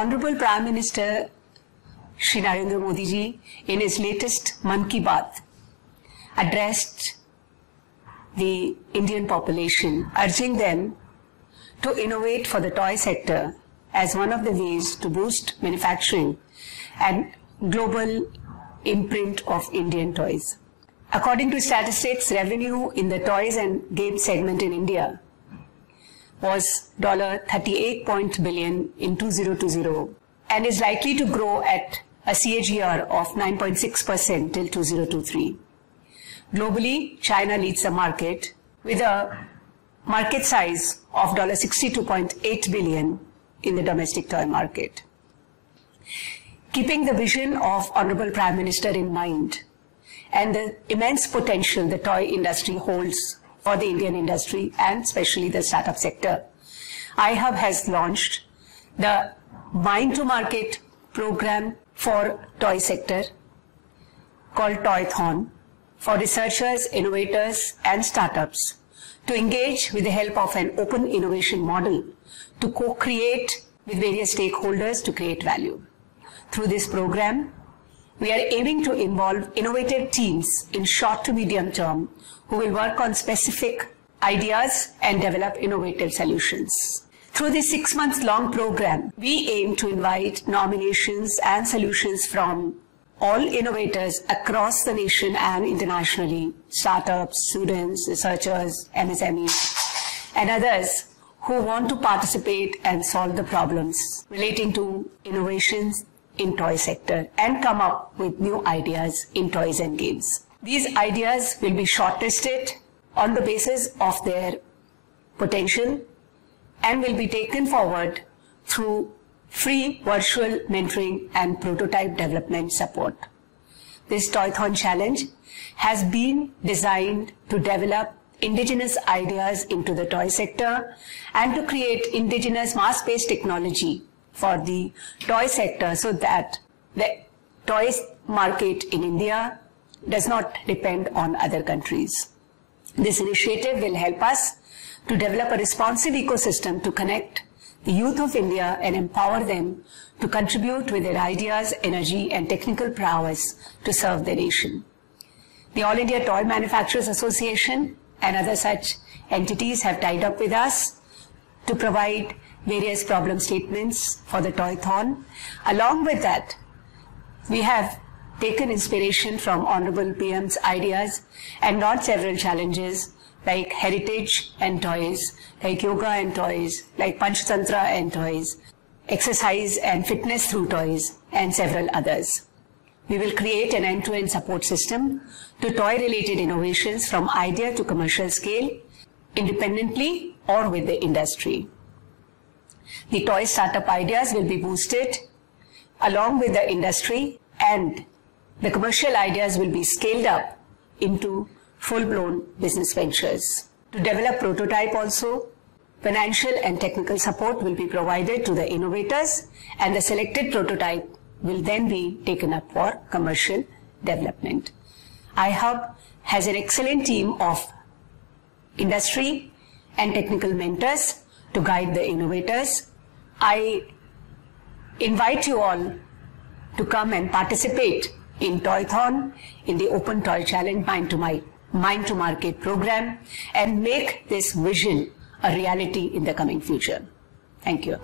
Honorable Prime Minister Shri Narendra Modi ji, in his latest Mann Ki Baat, addressed the Indian population, urging them to innovate for the toy sector as one of the ways to boost manufacturing and global imprint of Indian toys. According to statistics, revenue in the toys and games segment in India was $38 billion in 2020 and is likely to grow at a CAGR of 9.6% till 2023. Globally, China leads the market with a market size of $62.8 billion in the domestic toy market. Keeping the vision of Honorable Prime Minister in mind and the immense potential the toy industry holds for the Indian industry and especially the startup sector, iHub has launched the Mind to Market program for toy sector called Toython for researchers, innovators and startups to engage with the help of an open innovation model to co-create with various stakeholders to create value. Through this program, we are aiming to involve innovative teams in short to medium term who will work on specific ideas and develop innovative solutions. Through this 6-month-long program, we aim to invite nominations and solutions from all innovators across the nation and internationally, startups, students, researchers, MSMEs, and others who want to participate and solve the problems relating to innovations in toy sector and come up with new ideas in toys and games. These ideas will be shortlisted on the basis of their potential and will be taken forward through free virtual mentoring and prototype development support. This Toython challenge has been designed to develop indigenous ideas into the toy sector and to create indigenous mass-based technology for the toy sector so that the toys market in India does not depend on other countries. This initiative will help us to develop a responsive ecosystem to connect the youth of India and empower them to contribute with their ideas, energy and technical prowess to serve the nation. The All India Toy Manufacturers Association and other such entities have tied up with us to provide various problem statements for the Toython. Along with that, we have taken inspiration from Honorable PM's ideas and launched several challenges like heritage and toys, like yoga and toys, like Panchatantra and toys, exercise and fitness through toys, and several others. We will create an end-to-end support system to toy-related innovations from idea to commercial scale, independently or with the industry. The toy startup ideas will be boosted along with the industry, and the commercial ideas will be scaled up into full-blown business ventures. To develop prototype also, financial and technical support will be provided to the innovators, and the selected prototype will then be taken up for commercial development. iHub has an excellent team of industry and technical mentors to guide the innovators. I invite you all to come and participate in Toython, in the Open Toy Challenge Mind to Market program, and make this vision a reality in the coming future. Thank you.